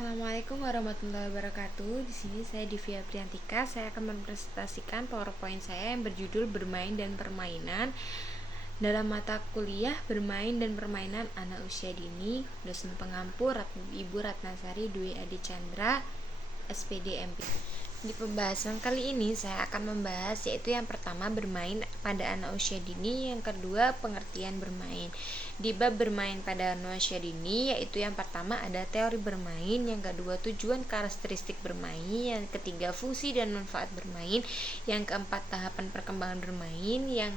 Assalamualaikum warahmatullahi wabarakatuh. Di sini saya Divya Priyantika. Saya akan mempresentasikan PowerPoint saya yang berjudul Bermain dan Permainan dalam mata kuliah Bermain dan Permainan Anak Usia Dini. Dosen pengampu Ibu Ratnasari Dwi Adi Chandra, SPD MP. Di pembahasan kali ini saya akan membahas yaitu yang pertama bermain pada anak usia dini, yang kedua pengertian bermain. Di bab bermain pada anak usia dini yaitu yang pertama ada teori bermain, yang kedua tujuan karakteristik bermain, yang ketiga fungsi dan manfaat bermain, yang keempat tahapan perkembangan bermain, yang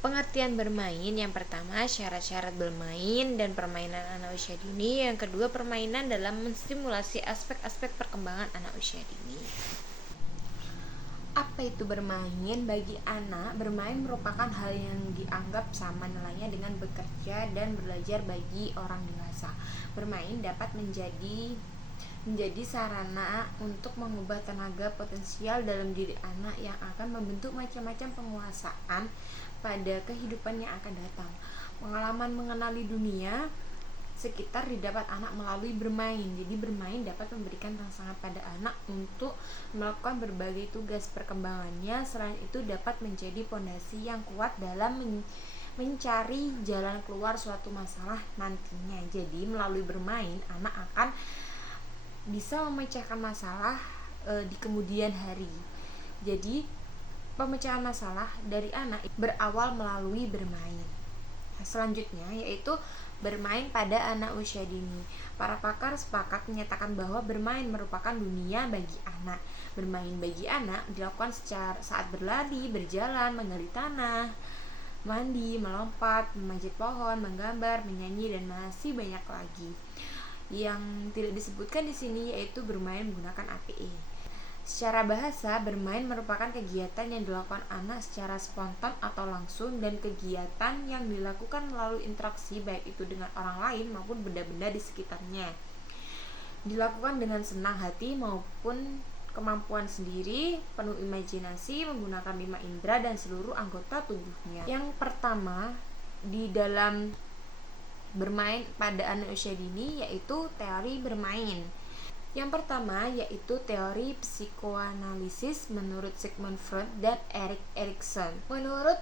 pengertian bermain, yang pertama syarat-syarat bermain dan permainan anak usia dini, yang kedua permainan dalam menstimulasi aspek-aspek perkembangan anak usia dini. Apa itu bermain? Bagi anak, bermain merupakan hal yang dianggap sama nilainya dengan bekerja dan belajar bagi orang dewasa. Bermain dapat menjadi sarana untuk mengubah tenaga potensial dalam diri anak yang akan membentuk macam-macam penguasaan pada kehidupan yang akan datang. Pengalaman mengenali dunia sekitar didapat anak melalui bermain. Jadi bermain dapat memberikan rangsangan pada anak untuk melakukan berbagai tugas perkembangannya. Selain itu dapat menjadi fondasi yang kuat dalam mencari jalan keluar suatu masalah nantinya. Jadi melalui bermain anak akan bisa memecahkan masalah di kemudian hari. Jadi pemecahan masalah dari anak berawal melalui bermain. Selanjutnya yaitu bermain pada anak usia dini. Para pakar sepakat menyatakan bahwa bermain merupakan dunia bagi anak. Bermain bagi anak dilakukan saat berlari, berjalan, menggali tanah, mandi, melompat, memanjat pohon, menggambar, menyanyi, dan masih banyak lagi. Yang tidak disebutkan di sini yaitu bermain menggunakan APE. Secara bahasa, bermain merupakan kegiatan yang dilakukan anak secara spontan atau langsung dan kegiatan yang dilakukan melalui interaksi baik itu dengan orang lain maupun benda-benda di sekitarnya. Dilakukan dengan senang hati maupun kemampuan sendiri, penuh imajinasi, menggunakan 5 indera dan seluruh anggota tubuhnya. Yang pertama di dalam bermain pada anak usia dini yaitu teori bermain. Yang pertama yaitu teori psikoanalisis menurut Sigmund Freud dan Erik Erikson. Menurut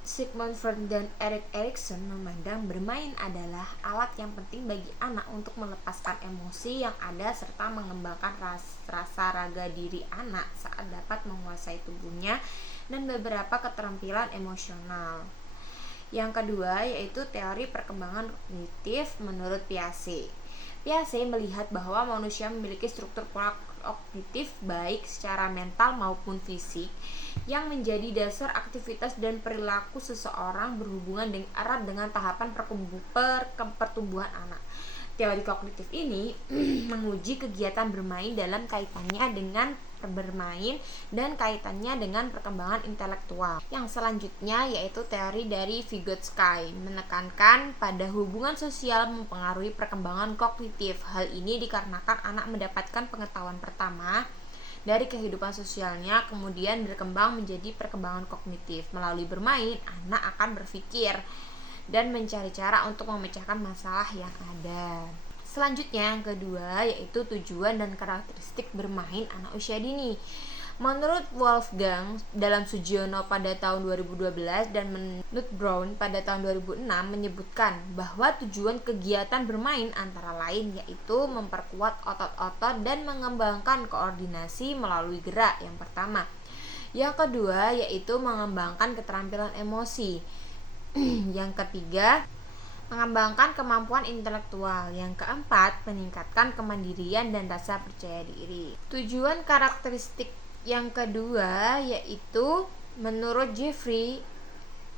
Sigmund Freud dan Erik Erikson memandang bermain adalah alat yang penting bagi anak untuk melepaskan emosi yang ada serta mengembangkan rasa raga diri anak saat dapat menguasai tubuhnya dan beberapa keterampilan emosional. Yang kedua yaitu teori perkembangan kognitif menurut Piaget. Piaget melihat bahwa manusia memiliki struktur pola kognitif baik secara mental maupun fisik yang menjadi dasar aktivitas dan perilaku seseorang berhubungan dengan erat dengan tahapan pertumbuhan anak. Teori kognitif ini menguji kegiatan bermain dalam kaitannya dengan bermain dan kaitannya dengan perkembangan intelektual. Yang selanjutnya yaitu teori dari Vygotsky menekankan pada hubungan sosial mempengaruhi perkembangan kognitif. Hal ini dikarenakan anak mendapatkan pengetahuan pertama dari kehidupan sosialnya, kemudian berkembang menjadi perkembangan kognitif. Melalui bermain, anak akan berpikir dan mencari cara untuk memecahkan masalah yang ada. Selanjutnya yang kedua yaitu tujuan dan karakteristik bermain anak usia dini. Menurut Wolfgang dalam Sugiono pada tahun 2012 dan menurut Brown pada tahun 2006 menyebutkan bahwa tujuan kegiatan bermain antara lain yaitu memperkuat otot-otot dan mengembangkan koordinasi melalui gerak yang pertama. Yang kedua yaitu mengembangkan keterampilan emosi. Yang ketiga mengembangkan kemampuan intelektual. Yang keempat, meningkatkan kemandirian dan rasa percaya diri. Tujuan karakteristik yang kedua yaitu menurut Jeffrey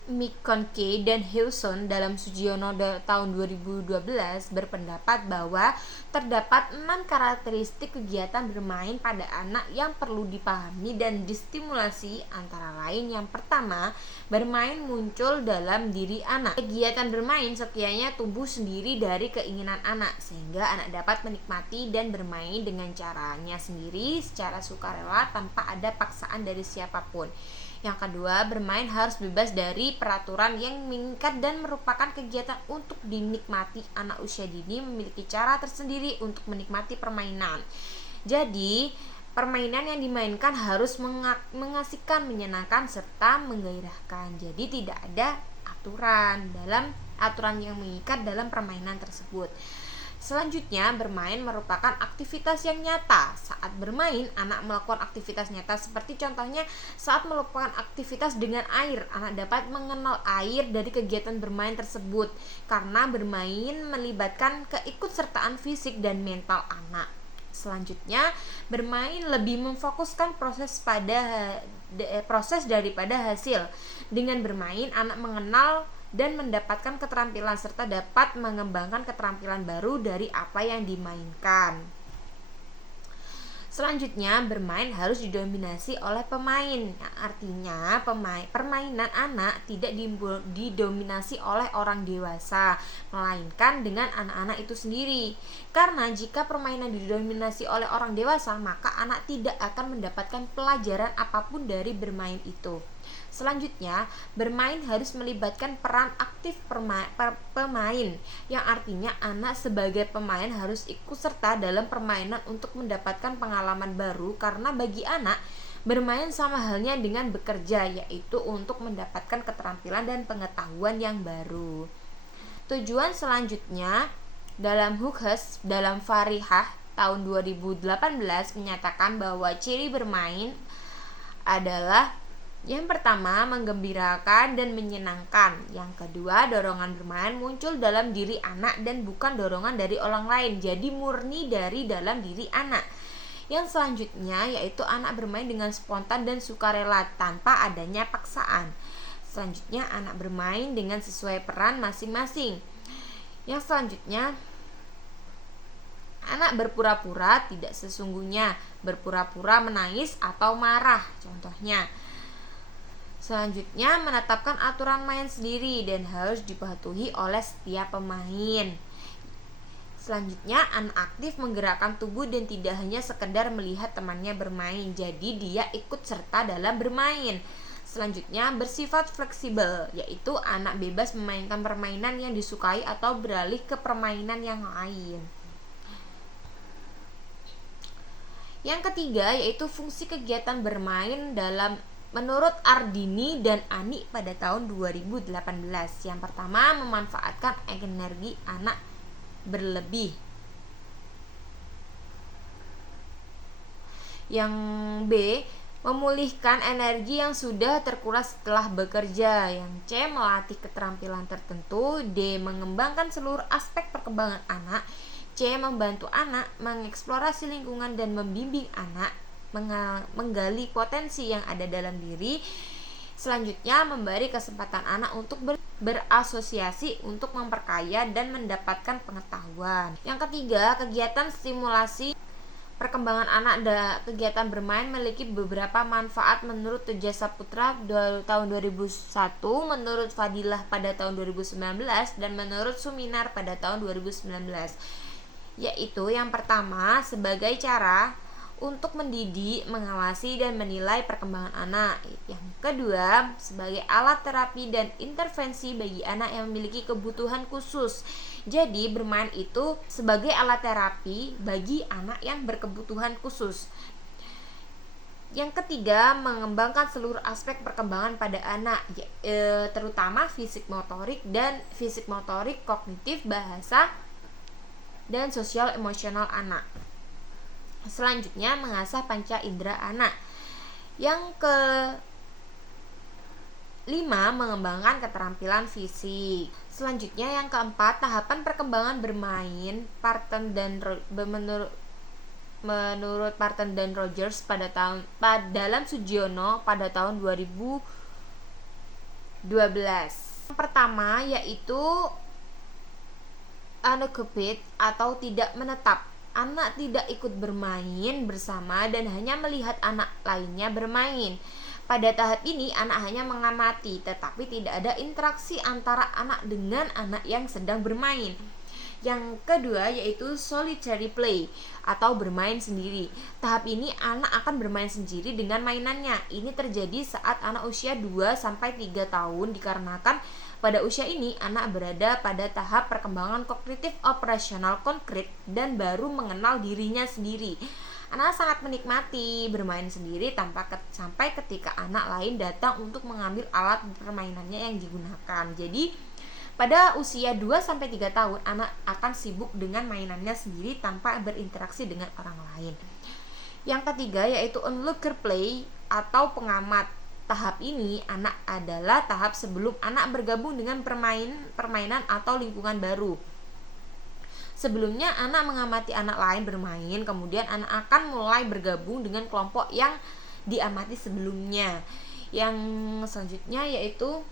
McConkie dan Hilson dalam Sugiono tahun 2012 berpendapat bahwa terdapat 6 karakteristik kegiatan bermain pada anak yang perlu dipahami dan distimulasi, antara lain yang pertama, bermain muncul dalam diri anak. Kegiatan bermain setianya tumbuh sendiri dari keinginan anak sehingga anak dapat menikmati dan bermain dengan caranya sendiri secara sukarela tanpa ada paksaan dari siapapun. Yang kedua, bermain harus bebas dari peraturan yang mengikat dan merupakan kegiatan untuk dinikmati. Anak usia dini memiliki cara tersendiri untuk menikmati permainan. Jadi, permainan yang dimainkan harus mengasihkan, menyenangkan, serta menggairahkan. Jadi tidak ada aturan yang mengikat dalam permainan tersebut. Selanjutnya, bermain merupakan aktivitas yang nyata. Saat bermain, anak melakukan aktivitas nyata seperti contohnya saat melakukan aktivitas dengan air. Anak dapat mengenal air dari kegiatan bermain tersebut karena bermain melibatkan keikutsertaan fisik dan mental anak. Selanjutnya, bermain lebih memfokuskan proses daripada hasil. Dengan bermain, anak mengenal dan mendapatkan keterampilan serta dapat mengembangkan keterampilan baru dari apa yang dimainkan. Selanjutnya, bermain harus didominasi oleh pemain. Artinya, permainan anak tidak didominasi oleh orang dewasa, melainkan dengan anak-anak itu sendiri. Karena jika permainan didominasi oleh orang dewasa, maka anak tidak akan mendapatkan pelajaran apapun dari bermain itu. Selanjutnya, bermain harus melibatkan peran aktif pemain, yang artinya anak sebagai pemain harus ikut serta dalam permainan untuk mendapatkan pengalaman baru, karena bagi anak, bermain sama halnya dengan bekerja, yaitu untuk mendapatkan keterampilan dan pengetahuan yang baru. Tujuan selanjutnya, dalam Huges, dalam Farihah tahun 2018 menyatakan bahwa ciri bermain adalah yang pertama, menggembirakan dan menyenangkan. Yang kedua, dorongan bermain muncul dalam diri anak dan bukan dorongan dari orang lain, jadi murni dari dalam diri anak. Yang selanjutnya yaitu anak bermain dengan spontan dan sukarela tanpa adanya paksaan. Selanjutnya, anak bermain dengan sesuai peran masing-masing. Yang selanjutnya, anak berpura-pura tidak sesungguhnya, berpura-pura menangis atau marah, contohnya. Selanjutnya, menetapkan aturan main sendiri dan harus dipatuhi oleh setiap pemain. Selanjutnya, anak aktif menggerakkan tubuh dan tidak hanya sekedar melihat temannya bermain, jadi dia ikut serta dalam bermain. Selanjutnya, bersifat fleksibel, yaitu anak bebas memainkan permainan yang disukai atau beralih ke permainan yang lain. Yang ketiga yaitu fungsi kegiatan bermain menurut Ardini dan Ani pada tahun 2018. Yang pertama, memanfaatkan energi anak berlebih. Yang B, memulihkan energi yang sudah terkuras setelah bekerja. Yang C, melatih keterampilan tertentu. D, mengembangkan seluruh aspek perkembangan anak. C, membantu anak mengeksplorasi lingkungan dan membimbing anak menggali potensi yang ada dalam diri. Selanjutnya, memberi kesempatan anak untuk berasosiasi untuk memperkaya dan mendapatkan pengetahuan. Yang ketiga, kegiatan stimulasi perkembangan anak. Kegiatan bermain memiliki beberapa manfaat menurut Teja Saputra tahun 2001, menurut Fadilah pada tahun 2019, dan menurut Suminar pada tahun 2019. Yaitu yang pertama, sebagai cara untuk mendidik, mengawasi, dan menilai perkembangan anak. Yang kedua, sebagai alat terapi dan intervensi bagi anak yang memiliki kebutuhan khusus. Jadi, bermain itu sebagai alat terapi bagi anak yang berkebutuhan khusus. Yang ketiga, mengembangkan seluruh aspek perkembangan pada anak, terutama fisik motorik, kognitif, bahasa, dan sosial emosional anak. Selanjutnya, mengasah panca indera anak. Yang kelima, mengembangkan keterampilan fisik. Selanjutnya, yang keempat, tahapan perkembangan bermain menurut Parton dan Rogers dalam Sujiono pada tahun 2012. Yang pertama yaitu anekdot atau tidak menetap. Anak tidak ikut bermain bersama dan hanya melihat anak lainnya bermain. Pada tahap ini, anak hanya mengamati, tetapi tidak ada interaksi antara anak dengan anak yang sedang bermain. Yang kedua yaitu solitary play atau bermain sendiri. Tahap ini anak akan bermain sendiri dengan mainannya. Ini terjadi saat anak usia 2-3 tahun, dikarenakan pada usia ini anak berada pada tahap perkembangan kognitif operasional konkret dan baru mengenal dirinya sendiri. Anak sangat menikmati bermain sendiri sampai ketika anak lain datang untuk mengambil alat permainannya yang digunakan. Jadi pada usia 2-3 tahun, anak akan sibuk dengan mainannya sendiri tanpa berinteraksi dengan orang lain. Yang ketiga yaitu onlooker play atau pengamat. Tahap ini anak adalah tahap sebelum anak bergabung dengan permainan atau lingkungan baru. Sebelumnya anak mengamati anak lain bermain, kemudian anak akan mulai bergabung dengan kelompok yang diamati sebelumnya. Yang selanjutnya yaitu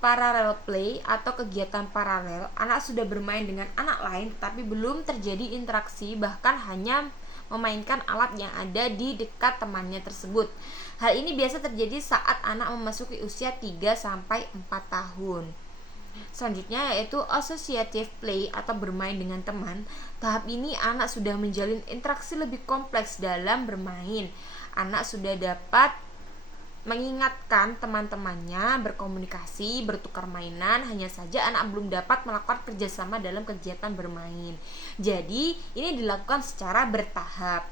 parallel play atau kegiatan paralel. Anak sudah bermain dengan anak lain tetapi belum terjadi interaksi, bahkan hanya memainkan alat yang ada di dekat temannya tersebut. Hal ini biasa terjadi saat anak memasuki usia 3-4 tahun. Selanjutnya yaitu associative play atau bermain dengan teman. Tahap ini anak sudah menjalin interaksi lebih kompleks dalam bermain. Anak sudah dapat mengingatkan teman-temannya, berkomunikasi, bertukar mainan. Hanya saja anak belum dapat melakukan kerjasama dalam kegiatan bermain. Jadi ini dilakukan secara bertahap.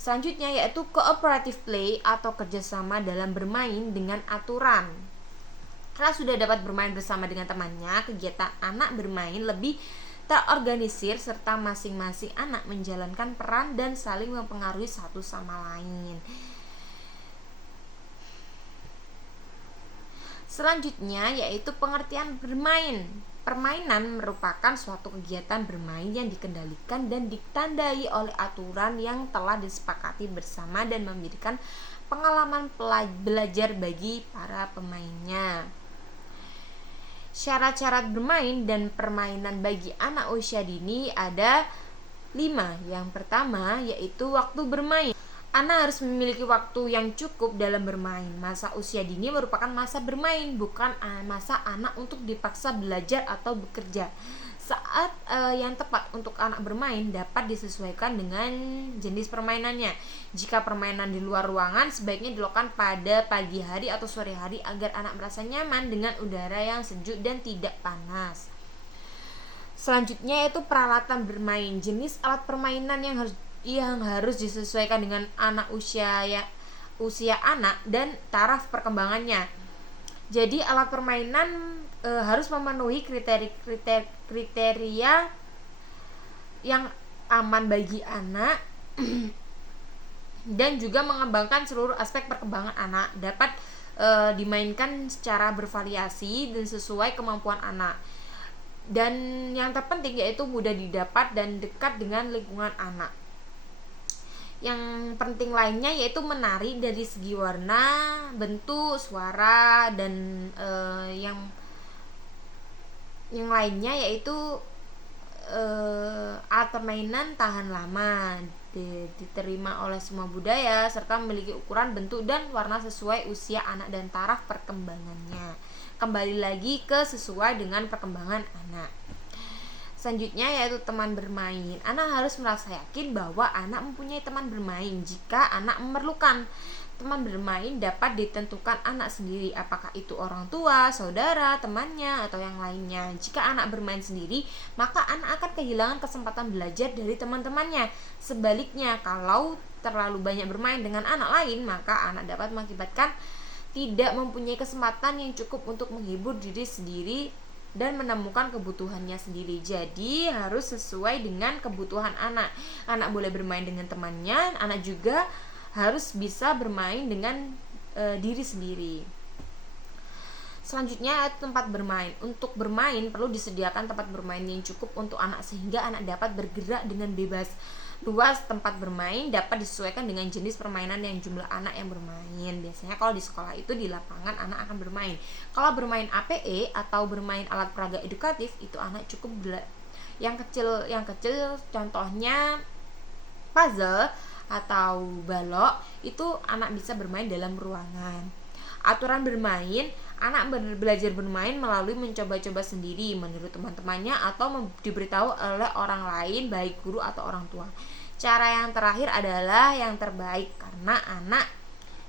Selanjutnya yaitu cooperative play atau kerjasama dalam bermain dengan aturan. Karena sudah dapat bermain bersama dengan temannya, kegiatan anak bermain lebih terorganisir serta masing-masing anak menjalankan peran dan saling mempengaruhi satu sama lain. Selanjutnya yaitu pengertian bermain. Permainan merupakan suatu kegiatan bermain yang dikendalikan dan ditandai oleh aturan yang telah disepakati bersama dan memberikan pengalaman belajar bagi para pemainnya. Syarat-syarat bermain dan permainan bagi anak usia dini ada 5. Yang pertama yaitu waktu bermain. Anak harus memiliki waktu yang cukup dalam bermain. Masa usia dini merupakan masa bermain, bukan masa anak untuk dipaksa belajar atau bekerja. Saat yang tepat untuk anak bermain dapat disesuaikan dengan jenis permainannya. Jika permainan di luar ruangan, sebaiknya dilakukan pada pagi hari atau sore hari agar anak merasa nyaman dengan udara yang sejuk dan tidak panas. Selanjutnya yaitu peralatan bermain. Jenis alat permainan yang harus disesuaikan dengan anak usia anak dan taraf perkembangannya. Jadi alat permainan harus memenuhi kriteria yang aman bagi anak dan juga mengembangkan seluruh aspek perkembangan anak. Dapat dimainkan secara bervariasi dan sesuai kemampuan anak. Dan yang terpenting yaitu mudah didapat dan dekat dengan lingkungan anak. Yang penting lainnya yaitu menari dari segi warna, bentuk, suara, dan yang lainnya yaitu alat permainan tahan lama, diterima oleh semua budaya, serta memiliki ukuran, bentuk, dan warna sesuai usia anak dan taraf perkembangannya. Kembali lagi ke sesuai dengan perkembangan anak. Selanjutnya yaitu teman bermain. Anak harus merasa yakin bahwa anak mempunyai teman bermain. Jika anak memerlukan teman bermain, dapat ditentukan anak sendiri, apakah itu orang tua, saudara, temannya, atau yang lainnya. Jika anak bermain sendiri, maka anak akan kehilangan kesempatan belajar dari teman-temannya. Sebaliknya, kalau terlalu banyak bermain dengan anak lain, maka anak dapat mengakibatkan tidak mempunyai kesempatan yang cukup untuk menghibur diri sendiri dan menemukan kebutuhannya sendiri. Jadi harus sesuai dengan kebutuhan anak. Anak boleh bermain dengan temannya, anak juga harus bisa bermain dengan diri sendiri. Selanjutnya tempat bermain. Untuk bermain perlu disediakan tempat bermain yang cukup untuk anak sehingga anak dapat bergerak dengan bebas. Luas tempat bermain dapat disesuaikan dengan jenis permainan dan jumlah anak yang bermain. Biasanya kalau di sekolah itu di lapangan anak akan bermain. Kalau bermain APE atau bermain alat peraga edukatif itu anak cukup yang kecil contohnya puzzle atau balok, itu anak bisa bermain dalam ruangan. Aturan bermain, Anak belajar bermain melalui mencoba-coba sendiri menurut teman-temannya atau diberitahu oleh orang lain, baik guru atau orang tua. Cara yang terakhir adalah yang terbaik karena anak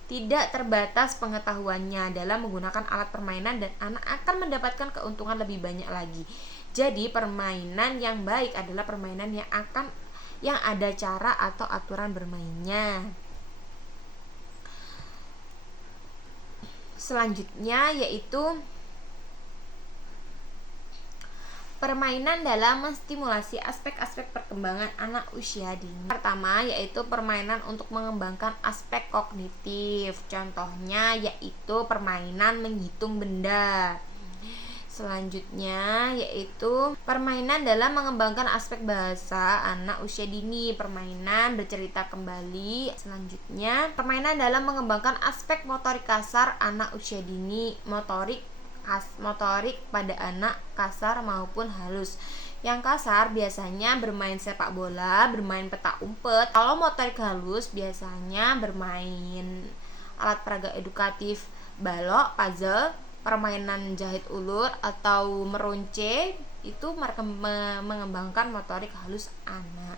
tidak terbatas pengetahuannya dalam menggunakan alat permainan dan anak akan mendapatkan keuntungan lebih banyak lagi. Jadi permainan yang baik adalah permainan yang ada cara atau aturan bermainnya. Selanjutnya yaitu permainan dalam menstimulasi aspek-aspek perkembangan anak usia dini. Pertama yaitu permainan untuk mengembangkan aspek kognitif. Contohnya yaitu permainan menghitung benda. Selanjutnya yaitu permainan dalam mengembangkan aspek bahasa anak usia dini, permainan bercerita kembali. Selanjutnya permainan dalam mengembangkan aspek motorik kasar anak usia dini, motorik pada anak kasar maupun halus. Yang kasar biasanya bermain sepak bola, bermain petak umpet. Kalau motorik halus biasanya bermain alat peraga edukatif, balok, puzzle, permainan jahit ulur atau meronce. Itu mengembangkan motorik halus anak.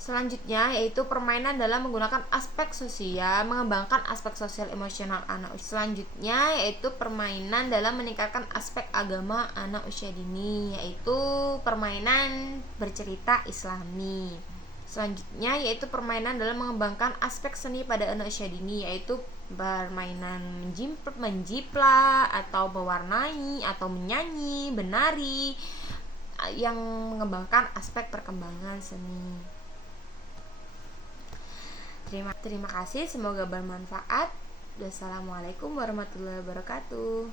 Selanjutnya yaitu permainan dalam menggunakan aspek sosial, mengembangkan aspek sosial emosional anak. Selanjutnya yaitu permainan dalam meningkatkan aspek agama anak usia dini, yaitu permainan bercerita Islami. Selanjutnya yaitu permainan dalam mengembangkan aspek seni pada anak usia dini, yaitu permainan menjiplak atau mewarnai atau menyanyi, menari, yang mengembangkan aspek perkembangan seni. Terima kasih, semoga bermanfaat. Wassalamualaikum warahmatullahi wabarakatuh.